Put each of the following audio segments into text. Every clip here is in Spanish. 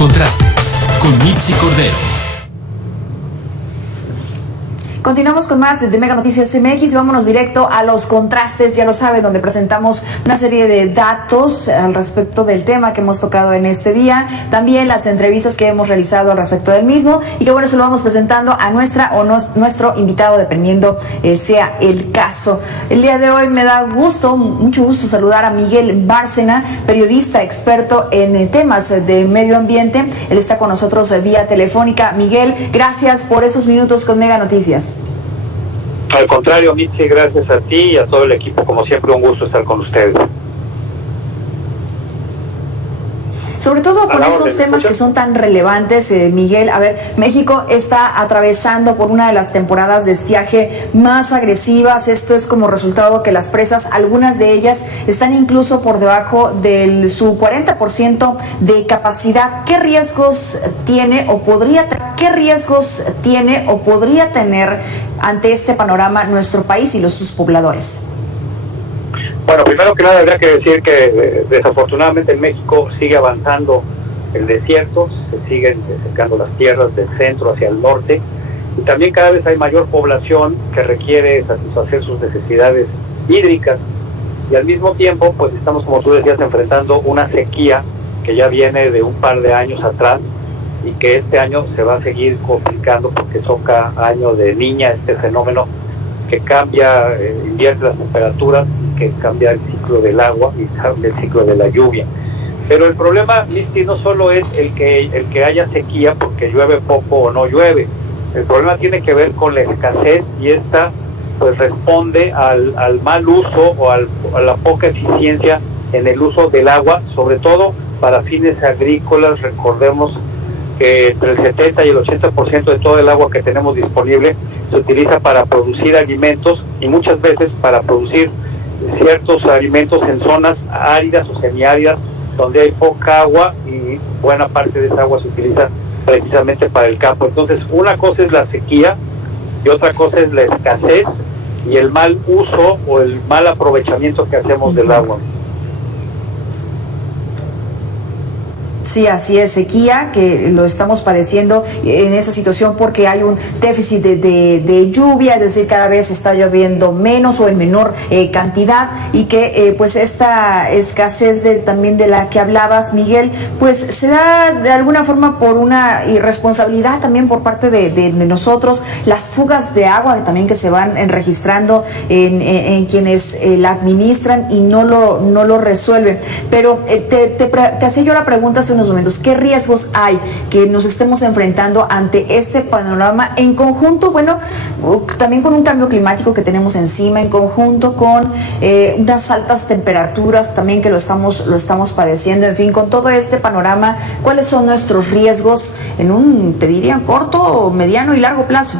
Contrastes con Mitzi Cordero. Continuamos con más de Mega Noticias MX. Vámonos directo a los contrastes, ya lo saben, donde presentamos una serie de datos al respecto del tema que hemos tocado en este día. También las entrevistas que hemos realizado al respecto del mismo. Y que bueno, se lo vamos presentando a nuestro invitado, dependiendo sea el caso. El día de hoy me da mucho gusto saludar a Miguel Bárcena, periodista experto en temas de medio ambiente. Él está con nosotros vía telefónica. Miguel, gracias por estos minutos con Mega Noticias. Al contrario, Mitzi, gracias a ti y a todo el equipo. Como siempre, un gusto estar con ustedes. Sobre todo con estos temas que son tan relevantes, Miguel. A ver, México está atravesando por una de las temporadas de estiaje más agresivas. Esto es como resultado que las presas, algunas de ellas, están incluso por debajo de su 40% de capacidad. ¿Qué riesgos tiene o podría tener ante este panorama nuestro país y sus pobladores? Bueno, primero que nada habría que decir que desafortunadamente en México sigue avanzando el desierto, se siguen secando las tierras del centro hacia el norte y también cada vez hay mayor población que requiere satisfacer sus necesidades hídricas y al mismo tiempo pues estamos, como tú decías, enfrentando una sequía que ya viene de un par de años atrás y que este año se va a seguir complicando porque toca año de Niña, este fenómeno que cambia, invierte las temperaturas, que cambia el ciclo del agua y cambia el ciclo de la lluvia. Pero el problema, Misty, no solo es el que haya sequía porque llueve poco o no llueve. El problema tiene que ver con la escasez y esta pues responde al mal uso o a la poca eficiencia en el uso del agua, sobre todo para fines agrícolas. Recordemos que entre el 70 y el 80% de todo el agua que tenemos disponible se utiliza para producir alimentos y muchas veces para producir ciertos alimentos en zonas áridas o semiáridas donde hay poca agua y buena parte de esa agua se utiliza precisamente para el campo. Entonces, una cosa es la sequía y otra cosa es la escasez y el mal uso o el mal aprovechamiento que hacemos del agua. Sí, así es, sequía, que lo estamos padeciendo en esta situación porque hay un déficit de lluvia, es decir, cada vez está lloviendo menos o en menor cantidad y que pues esta escasez también de la que hablabas, Miguel, pues se da de alguna forma por una irresponsabilidad también por parte de nosotros, las fugas de agua también que se van registrando en quienes la administran y no lo resuelven. Pero te hacía yo la pregunta hace unos momentos, ¿qué riesgos hay que nos estemos enfrentando ante este panorama en conjunto? Bueno, también con un cambio climático que tenemos encima, en conjunto con unas altas temperaturas también que lo estamos padeciendo, en fin, con todo este panorama, ¿cuáles son nuestros riesgos en un, te diría, corto, mediano y largo plazo?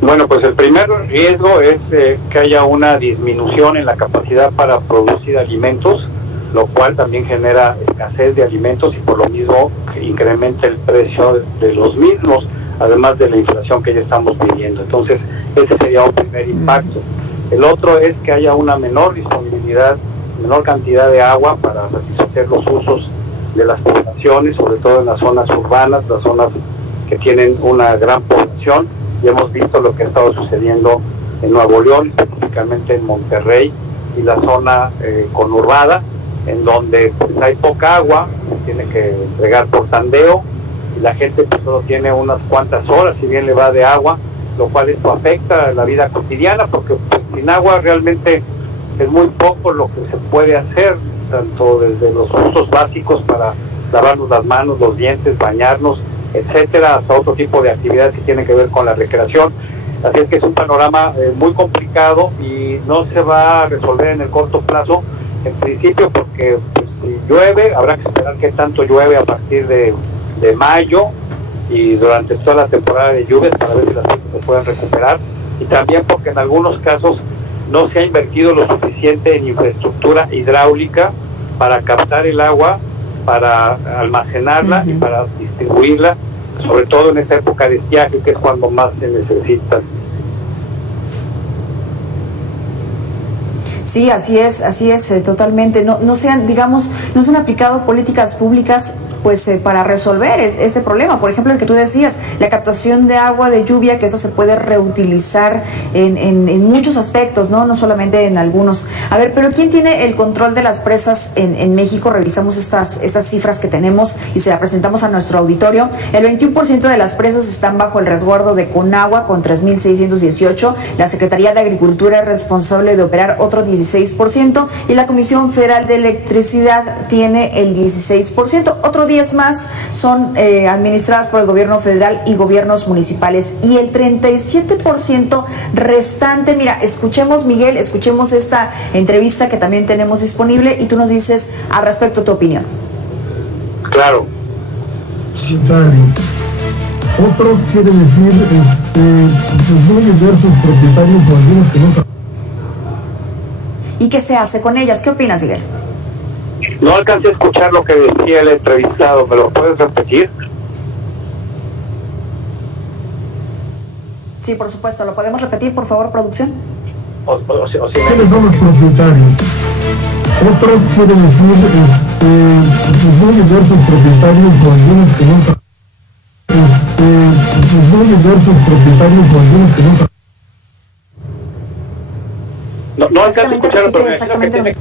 Bueno, pues el primer riesgo es que haya una disminución en la capacidad para producir alimentos, lo cual también genera escasez de alimentos y por lo mismo incrementa el precio de los mismos, además de la inflación que ya estamos viviendo. Entonces, ese sería un primer impacto. El otro es que haya una menor disponibilidad, menor cantidad de agua para satisfacer los usos de las poblaciones, sobre todo en las zonas urbanas, las zonas que tienen una gran población, y hemos visto lo que ha estado sucediendo en Nuevo León, específicamente en Monterrey y la zona conurbada, en donde pues hay poca agua, se tiene que regar por tandeo y la gente pues solo tiene unas cuantas horas, si bien le va de agua, lo cual esto afecta a la vida cotidiana, porque pues, sin agua realmente es muy poco lo que se puede hacer, tanto desde los usos básicos para lavarnos las manos, los dientes, bañarnos, etcétera, hasta otro tipo de actividades que tienen que ver con la recreación. Así es que es un panorama muy complicado y no se va a resolver en el corto plazo, en principio, porque pues, si llueve, habrá que esperar qué tanto llueve a partir de mayo y durante toda la temporada de lluvias para ver si las cosas se pueden recuperar, y también porque en algunos casos no se ha invertido lo suficiente en infraestructura hidráulica para captar el agua, para almacenarla y para distribuirla, sobre todo en esta época de estiaje, que es cuando más se necesita. Sí, así es, totalmente. No se han aplicado políticas públicas pues para resolver este problema. Por ejemplo, el que tú decías, la captación de agua de lluvia, que esta se puede reutilizar en muchos aspectos, ¿no? No solamente en algunos. A ver, pero ¿quién tiene el control de las presas en México? Revisamos estas cifras que tenemos y se las presentamos a nuestro auditorio. El 21% de las presas están bajo el resguardo de Conagua con 3,618. La Secretaría de Agricultura es responsable de operar otro 16% y la Comisión Federal de Electricidad tiene el 16%. Otro 10 más son administradas por el gobierno federal y gobiernos municipales. Y el 37% restante, mira, escuchemos, Miguel, escuchemos esta entrevista que también tenemos disponible y tú nos dices al respecto tu opinión. Claro. Otros quieren decir, pues no ayudar sus propietarios o algunos que no saben. ¿Y qué se hace con ellas? ¿Qué opinas, Miguel? No alcancé a escuchar lo que decía el entrevistado. ¿Me lo puedes repetir? Sí, por supuesto. ¿Lo podemos repetir, por favor, producción? ¿Quiénes son los propietarios? Otros quieren decir, pues no ayudar sus propietarios o algunos que no saben. Pues no ayudar sus propietarios o algunos que no saben. No alcancé a escuchar, pero exactamente.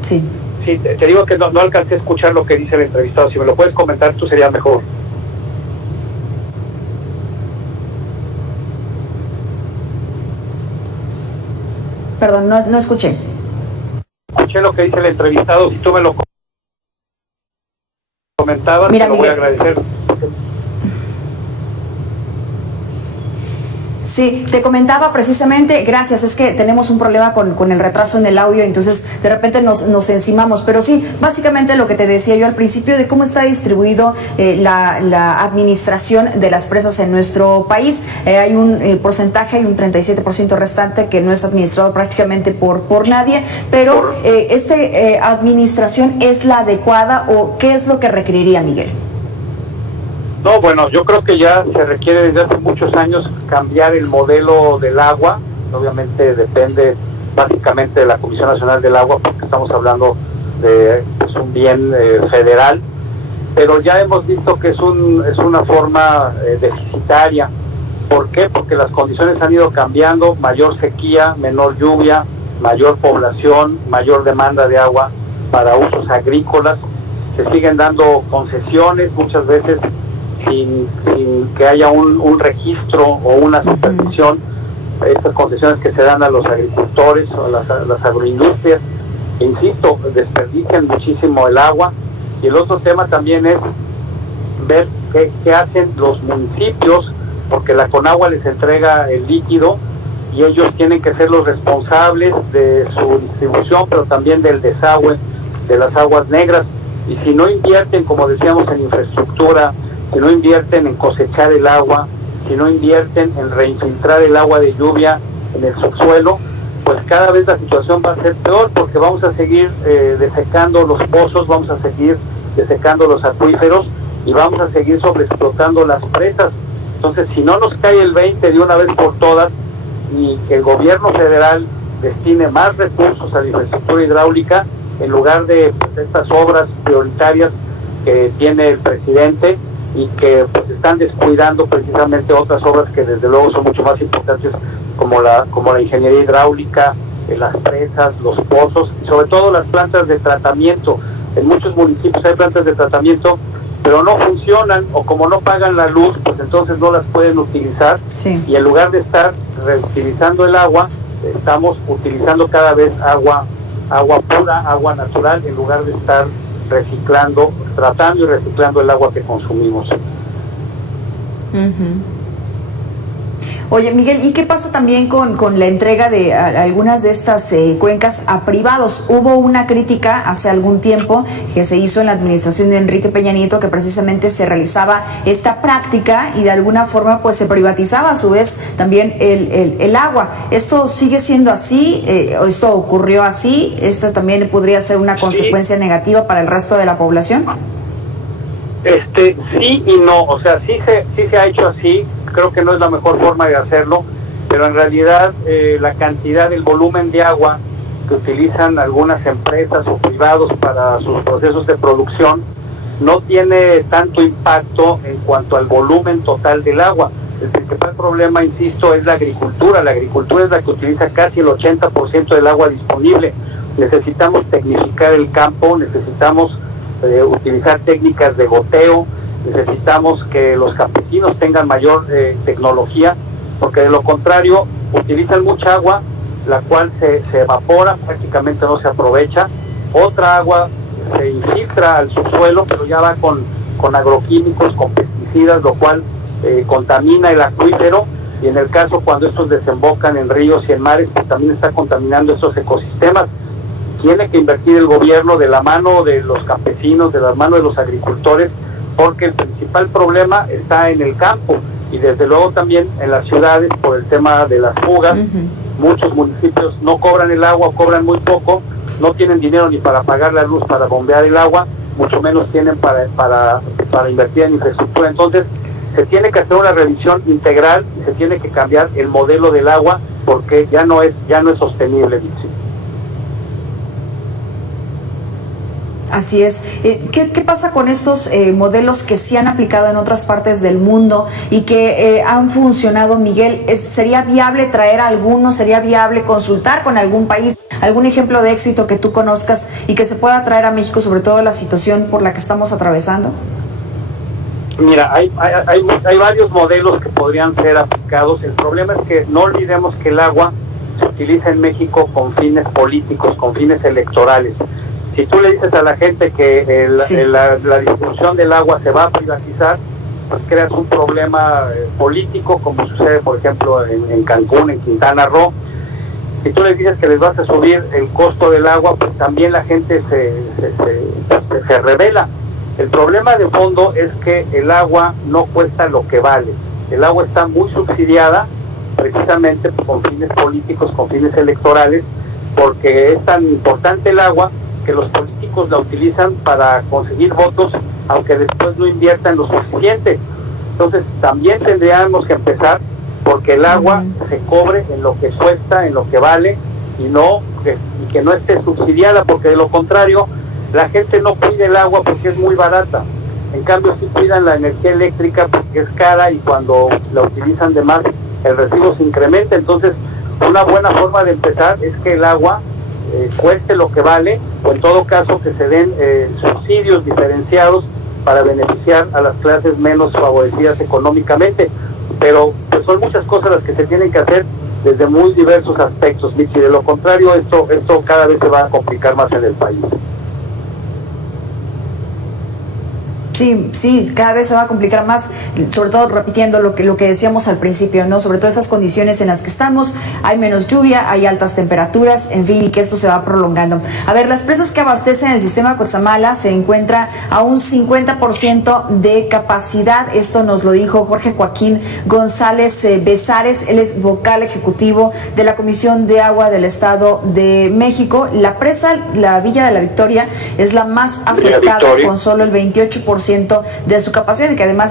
Sí. Sí, te digo que no alcancé a escuchar lo que dice el entrevistado. Si me lo puedes comentar, tú sería mejor. Perdón, no escuché. Escuché lo que dice el entrevistado. Si tú me lo comentabas, mira, te lo Miguel, voy a agradecer. Sí, te comentaba precisamente, gracias, es que tenemos un problema con el retraso en el audio, entonces de repente nos encimamos, pero sí, básicamente lo que te decía yo al principio de cómo está distribuido la administración de las presas en nuestro país. Hay un porcentaje, hay un 37% restante que no es administrado prácticamente por nadie, pero ¿esta administración es la adecuada o qué es lo que requeriría, Miguel? No, bueno, yo creo que ya se requiere desde hace muchos años cambiar el modelo del agua. Obviamente depende básicamente de la Comisión Nacional del Agua, porque estamos hablando de un bien federal, pero ya hemos visto que es una forma deficitaria. ¿Por qué? Porque las condiciones han ido cambiando, mayor sequía, menor lluvia, mayor población, mayor demanda de agua para usos agrícolas. Se siguen dando concesiones, muchas veces sin que haya un registro o una supervisión. Estas concesiones que se dan a los agricultores o a las agroindustrias, insisto, desperdician muchísimo el agua. Y el otro tema también es ver qué hacen los municipios, porque la Conagua les entrega el líquido y ellos tienen que ser los responsables de su distribución, pero también del desagüe de las aguas negras. Y si no invierten, como decíamos, en infraestructura, si no invierten en cosechar el agua, si no invierten en reinfiltrar el agua de lluvia en el subsuelo, pues cada vez la situación va a ser peor, porque vamos a seguir desecando los pozos, vamos a seguir desecando los acuíferos y vamos a seguir sobreexplotando las presas. Entonces, si no nos cae el 20 de una vez por todas y que el gobierno federal destine más recursos a la infraestructura hidráulica en lugar de estas obras prioritarias que tiene el presidente y que pues están descuidando precisamente otras obras que desde luego son mucho más importantes, como la ingeniería hidráulica, las presas, los pozos y sobre todo las plantas de tratamiento. En muchos municipios hay plantas de tratamiento, pero no funcionan, o como no pagan la luz, pues entonces no las pueden utilizar. Sí. Y en lugar de estar reutilizando el agua, estamos utilizando cada vez agua pura, agua natural, en lugar de estar reciclando, tratando y reciclando el agua que consumimos. Oye, Miguel, ¿y qué pasa también con la entrega de algunas de estas cuencas a privados? Hubo una crítica hace algún tiempo que se hizo en la administración de Enrique Peña Nieto, que precisamente se realizaba esta práctica y de alguna forma pues se privatizaba a su vez también el agua. ¿Esto sigue siendo así? ¿Esto ocurrió así? ¿Esta también podría ser una consecuencia negativa para el resto de la población? Sí y no, o sea, sí se ha hecho así. Creo que no es la mejor forma de hacerlo, pero en realidad la cantidad, el volumen de agua que utilizan algunas empresas o privados para sus procesos de producción no tiene tanto impacto en cuanto al volumen total del agua. El principal problema, insisto, es la agricultura. La agricultura es la que utiliza casi el 80% del agua disponible. Necesitamos tecnificar el campo, necesitamos utilizar técnicas de goteo, necesitamos que los campesinos tengan mayor tecnología, porque de lo contrario utilizan mucha agua, la cual se evapora, prácticamente no se aprovecha. Otra agua se infiltra al subsuelo, pero ya va con agroquímicos, con pesticidas, lo cual contamina el acuífero, y en el caso cuando estos desembocan en ríos y en mares, pues también está contaminando esos ecosistemas. Tiene que invertir el gobierno de la mano de los campesinos, de la mano de los agricultores, porque el principal problema está en el campo y desde luego también en las ciudades por el tema de las fugas. Muchos municipios no cobran el agua, cobran muy poco, no tienen dinero ni para pagar la luz, para bombear el agua, mucho menos tienen para invertir en infraestructura. Entonces se tiene que hacer una revisión integral y se tiene que cambiar el modelo del agua, porque ya no es sostenible, Dixie. Así es. ¿Qué pasa con estos modelos que sí han aplicado en otras partes del mundo y que han funcionado, Miguel? ¿Sería viable traer algunos? ¿Sería viable consultar con algún país, algún ejemplo de éxito que tú conozcas y que se pueda traer a México, sobre todo la situación por la que estamos atravesando? Mira, hay varios modelos que podrían ser aplicados. El problema es que no olvidemos que el agua se utiliza en México con fines políticos, con fines electorales. Si tú le dices a la gente que la distribución del agua se va a privatizar, pues creas un problema político, como sucede, por ejemplo, en Cancún, en Quintana Roo. Si tú les dices que les vas a subir el costo del agua, pues también la gente se rebela. El problema de fondo es que el agua no cuesta lo que vale. El agua está muy subsidiada, precisamente con fines políticos, con fines electorales, porque es tan importante el agua que los políticos la utilizan para conseguir votos, aunque después no inviertan lo suficiente. Entonces también tendríamos que empezar porque el agua se cobre en lo que cuesta, en lo que vale, y que no esté subsidiada, porque de lo contrario la gente no cuida el agua porque es muy barata. En cambio sí cuidan la energía eléctrica porque es cara, y cuando la utilizan de más el recibo se incrementa. Entonces una buena forma de empezar es que el agua cueste lo que vale, o en todo caso que se den subsidios diferenciados para beneficiar a las clases menos favorecidas económicamente. Pero pues son muchas cosas las que se tienen que hacer desde muy diversos aspectos, Michi. De lo contrario, esto cada vez se va a complicar más en el país. Sí, cada vez se va a complicar más, sobre todo repitiendo lo que decíamos al principio, ¿no? Sobre todo estas condiciones en las que estamos, hay menos lluvia, hay altas temperaturas, en fin, y que esto se va prolongando. A ver, las presas que abastecen el sistema Cutzamala se encuentra a un 50% de capacidad. Esto nos lo dijo Jorge Joaquín González Besares, él es vocal ejecutivo de la Comisión de Agua del Estado de México. La presa, la Villa de la Victoria, es la más afectada, con solo el 28% de su capacidad, y que además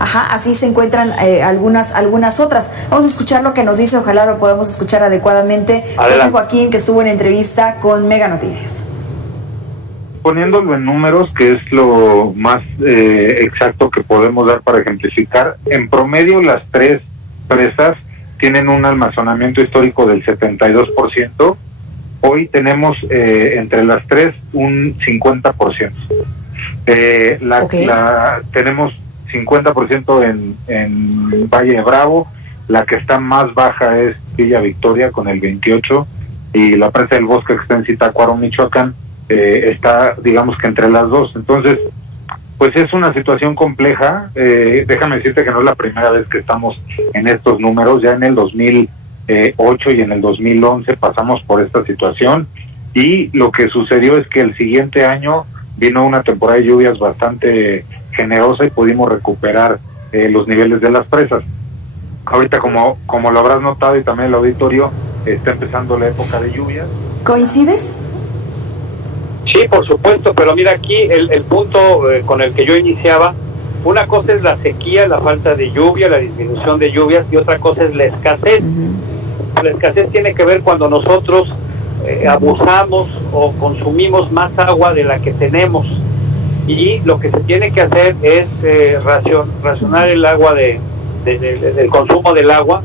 así se encuentran algunas otras. Vamos a escuchar lo que nos dice, ojalá lo podamos escuchar adecuadamente. Jorge Joaquín, que estuvo en entrevista con Mega Noticias. Poniéndolo en números, que es lo más exacto que podemos dar para ejemplificar, en promedio las tres presas tienen un almacenamiento histórico del 72%. Hoy tenemos entre las tres un 50%. Tenemos 50% en Valle de Bravo, la que está más baja es Villa Victoria con el 28%, y la presa del Bosque, que está en Zitácuaro, Michoacán, está, digamos que entre las dos. Entonces, pues es una situación compleja. Déjame decirte que no es la primera vez que estamos en estos números. Ya en el 2008 y en el 2011 pasamos por esta situación, y lo que sucedió es que el siguiente año vino una temporada de lluvias bastante generosa y pudimos recuperar los niveles de las presas. Ahorita, como lo habrás notado, y también el auditorio, está empezando la época de lluvias. ¿Coincides? Sí, por supuesto, pero mira aquí el punto con el que yo iniciaba. Una cosa es la sequía, la falta de lluvia, la disminución de lluvias, y otra cosa es la escasez. La escasez tiene que ver cuando nosotros abusamos o consumimos más agua de la que tenemos. y lo que se tiene que hacer es racionar el agua del consumo del agua,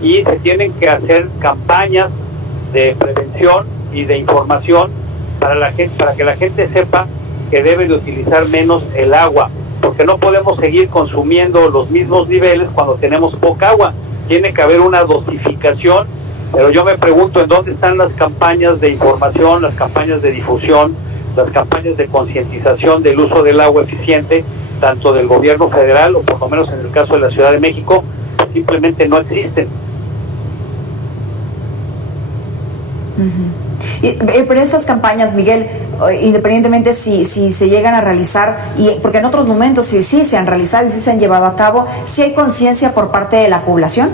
y se tienen que hacer campañas de prevención y de información para la gente, para que la gente sepa que debe de utilizar menos el agua, porque no podemos seguir consumiendo los mismos niveles cuando tenemos poca agua. Tiene que haber una dosificación, pero yo me pregunto en dónde están las campañas de información, las campañas de difusión, las campañas de concientización del uso del agua eficiente, tanto del gobierno federal o por lo menos en el caso de la Ciudad de México, simplemente no existen. Pero estas campañas, Miguel, independientemente si se llegan a realizar, y porque en otros momentos sí se han realizado y sí se han llevado a cabo, ¿sí hay conciencia por parte de la población?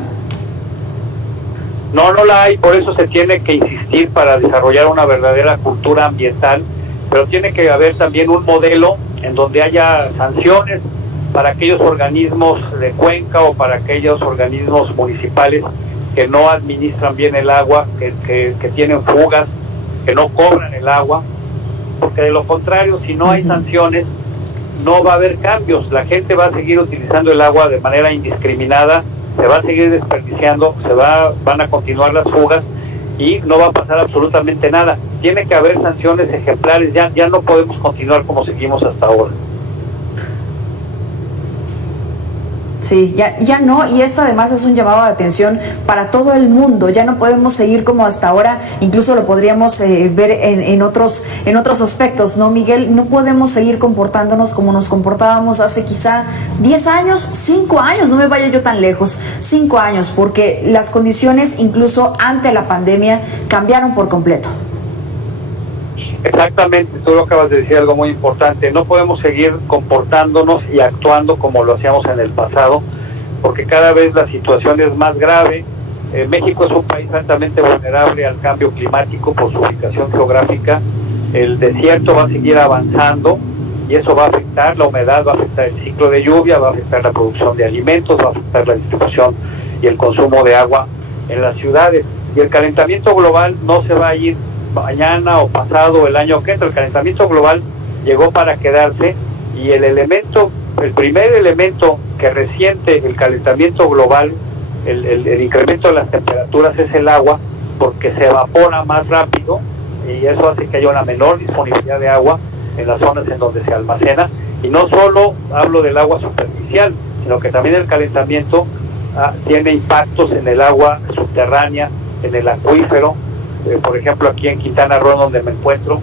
No la hay, por eso se tiene que insistir para desarrollar una verdadera cultura ambiental, pero tiene que haber también un modelo en donde haya sanciones para aquellos organismos de cuenca o para aquellos organismos municipales que no administran bien el agua, que tienen fugas, que no cobran el agua, porque de lo contrario, si no hay sanciones, no va a haber cambios. La gente va a seguir utilizando el agua de manera indiscriminada, se va a seguir desperdiciando, van a continuar las fugas y no va a pasar absolutamente nada. Tiene que haber sanciones ejemplares, ya no podemos continuar como seguimos hasta ahora. Sí, ya no, y esto además es un llamado de atención para todo el mundo. Ya no podemos seguir como hasta ahora, incluso lo podríamos ver en otros aspectos, ¿no, Miguel? No podemos seguir comportándonos como nos comportábamos hace quizá 10 años, 5 años, no me vaya yo tan lejos, 5 años, porque las condiciones incluso ante la pandemia cambiaron por completo. Exactamente, tú lo acabas de decir, algo muy importante. No podemos seguir comportándonos y actuando como lo hacíamos en el pasado, porque cada vez la situación es más grave. México es un país altamente vulnerable al cambio climático por su ubicación geográfica. El desierto va a seguir avanzando y eso va a afectar la humedad, va a afectar el ciclo de lluvia, va a afectar la producción de alimentos, va a afectar la distribución y el consumo de agua en las ciudades. Y el calentamiento global no se va a ir mañana o pasado o el año que entra. El calentamiento global llegó para quedarse, y el primer elemento que resiente el calentamiento global, el incremento de las temperaturas, es el agua, porque se evapora más rápido y eso hace que haya una menor disponibilidad de agua en las zonas en donde se almacena. Y no solo hablo del agua superficial, sino que también el calentamiento tiene impactos en el agua subterránea, en el acuífero. Por ejemplo, aquí en Quintana Roo, donde me encuentro,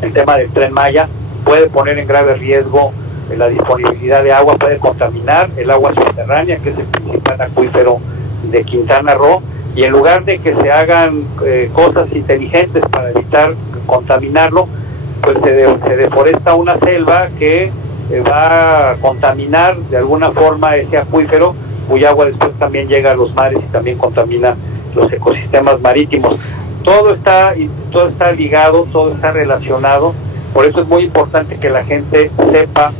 el tema del Tren Maya puede poner en grave riesgo la disponibilidad de agua, puede contaminar el agua subterránea, que es el principal acuífero de Quintana Roo, y en lugar de que se hagan cosas inteligentes para evitar contaminarlo, pues se deforesta una selva que va a contaminar de alguna forma ese acuífero, cuya agua después también llega a los mares y también contamina los ecosistemas marítimos. Todo está ligado, todo está relacionado. Por eso es muy importante que la gente sepa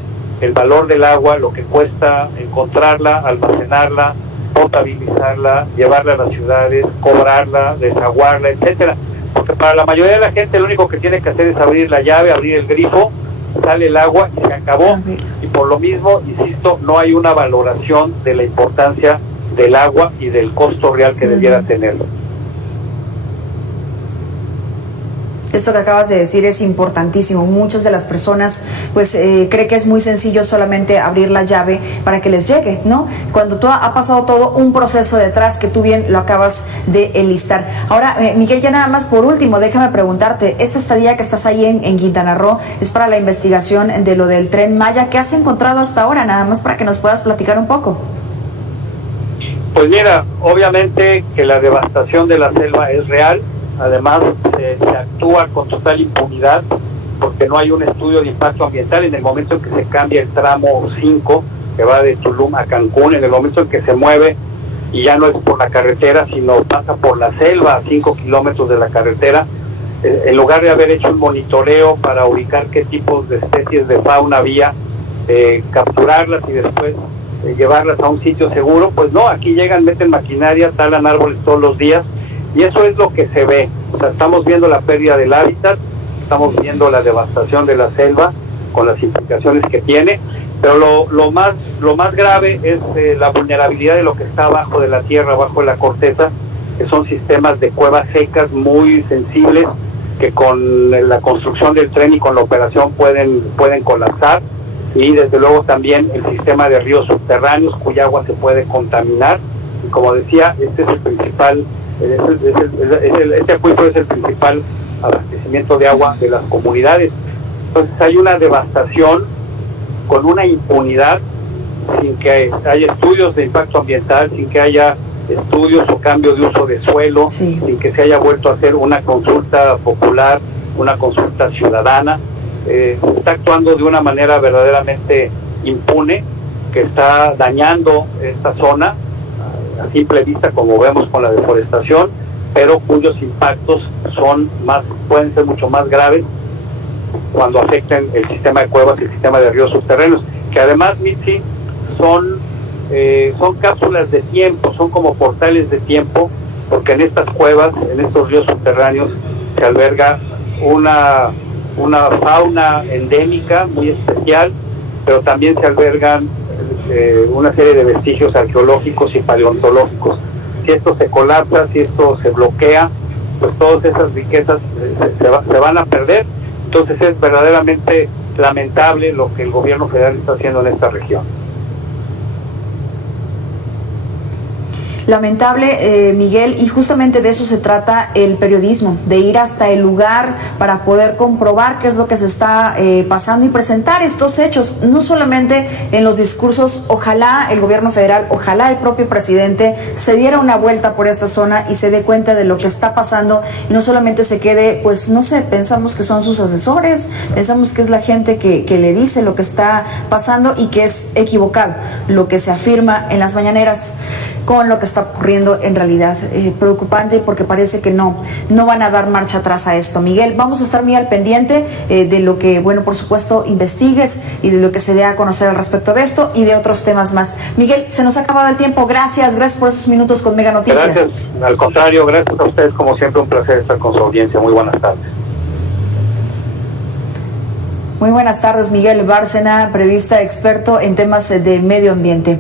el valor del agua, lo que cuesta encontrarla, almacenarla, potabilizarla, llevarla a las ciudades, cobrarla, desaguarla, etcétera. Porque para la mayoría de la gente lo único que tiene que hacer es abrir la llave, abrir el grifo, sale el agua y se acabó. Y por lo mismo, insisto, no hay una valoración de la importancia del agua y del costo real que debiera tenerlo. Esto que acabas de decir es importantísimo. Muchas de las personas pues creen que es muy sencillo solamente abrir la llave para que les llegue, ¿no? Cuando ha pasado todo un proceso detrás que tú bien lo acabas de enlistar. Ahora, Miguel, ya nada más por último, déjame preguntarte, esta estadía que estás ahí en Quintana Roo es para la investigación de lo del Tren Maya. ¿Qué has encontrado hasta ahora? Nada más para que nos puedas platicar un poco. Pues mira, obviamente que la devastación de la selva es real. Además, se actúa con total impunidad porque no hay un estudio de impacto ambiental. En el momento en que se cambia el tramo 5, que va de Tulum a Cancún, en el momento en que se mueve y ya no es por la carretera, sino pasa por la selva a 5 kilómetros de la carretera, en lugar de haber hecho un monitoreo para ubicar qué tipos de especies de fauna había, capturarlas y después llevarlas a un sitio seguro, pues no, aquí llegan, meten maquinaria, talan árboles todos los días. Y eso es lo que se ve. O sea, estamos viendo la pérdida del hábitat, estamos viendo la devastación de la selva, con las implicaciones que tiene, pero lo más grave es la vulnerabilidad de lo que está abajo de la tierra, abajo de la corteza, que son sistemas de cuevas secas muy sensibles, que con la construcción del tren y con la operación pueden colapsar, y desde luego también el sistema de ríos subterráneos cuya agua se puede contaminar. Y como decía, este es el principal, este acuífero es el principal abastecimiento de agua de las comunidades. Entonces hay una devastación con una impunidad, sin que haya estudios de impacto ambiental, sin que haya estudios o cambio de uso de suelo, sí, sin que se haya vuelto a hacer una consulta popular, una consulta ciudadana. Se está actuando de una manera verdaderamente impune, que está dañando esta zona a simple vista, como vemos con la deforestación, pero cuyos impactos pueden ser mucho más graves cuando afecten el sistema de cuevas y el sistema de ríos subterráneos, que además, Mitzi, son cápsulas de tiempo, son como portales de tiempo, porque en estas cuevas, en estos ríos subterráneos, se alberga una fauna endémica muy especial, pero también se albergan una serie de vestigios arqueológicos y paleontológicos. Si esto se colapsa, si esto se bloquea, pues todas esas riquezas se van a perder. Entonces es verdaderamente lamentable lo que el gobierno federal está haciendo en esta región. Lamentable, Miguel, y justamente de eso se trata el periodismo, de ir hasta el lugar para poder comprobar qué es lo que se está pasando y presentar estos hechos, no solamente en los discursos. Ojalá el gobierno federal, ojalá el propio presidente se diera una vuelta por esta zona y se dé cuenta de lo que está pasando, y no solamente se quede, pues no sé, pensamos que son sus asesores, pensamos que es la gente que le dice lo que está pasando y que es equivocado lo que se afirma en las mañaneras con lo que está ocurriendo en realidad. Preocupante, porque parece que no van a dar marcha atrás a esto. Miguel, vamos a estar muy al pendiente de lo que, bueno, por supuesto, investigues y de lo que se dé a conocer al respecto de esto y de otros temas más. Miguel, se nos ha acabado el tiempo. Gracias por esos minutos con Mega Noticias. Gracias, al contrario, gracias a ustedes, como siempre, un placer estar con su audiencia. Muy buenas tardes. Muy buenas tardes, Miguel Bárcena, periodista experto en temas de medio ambiente.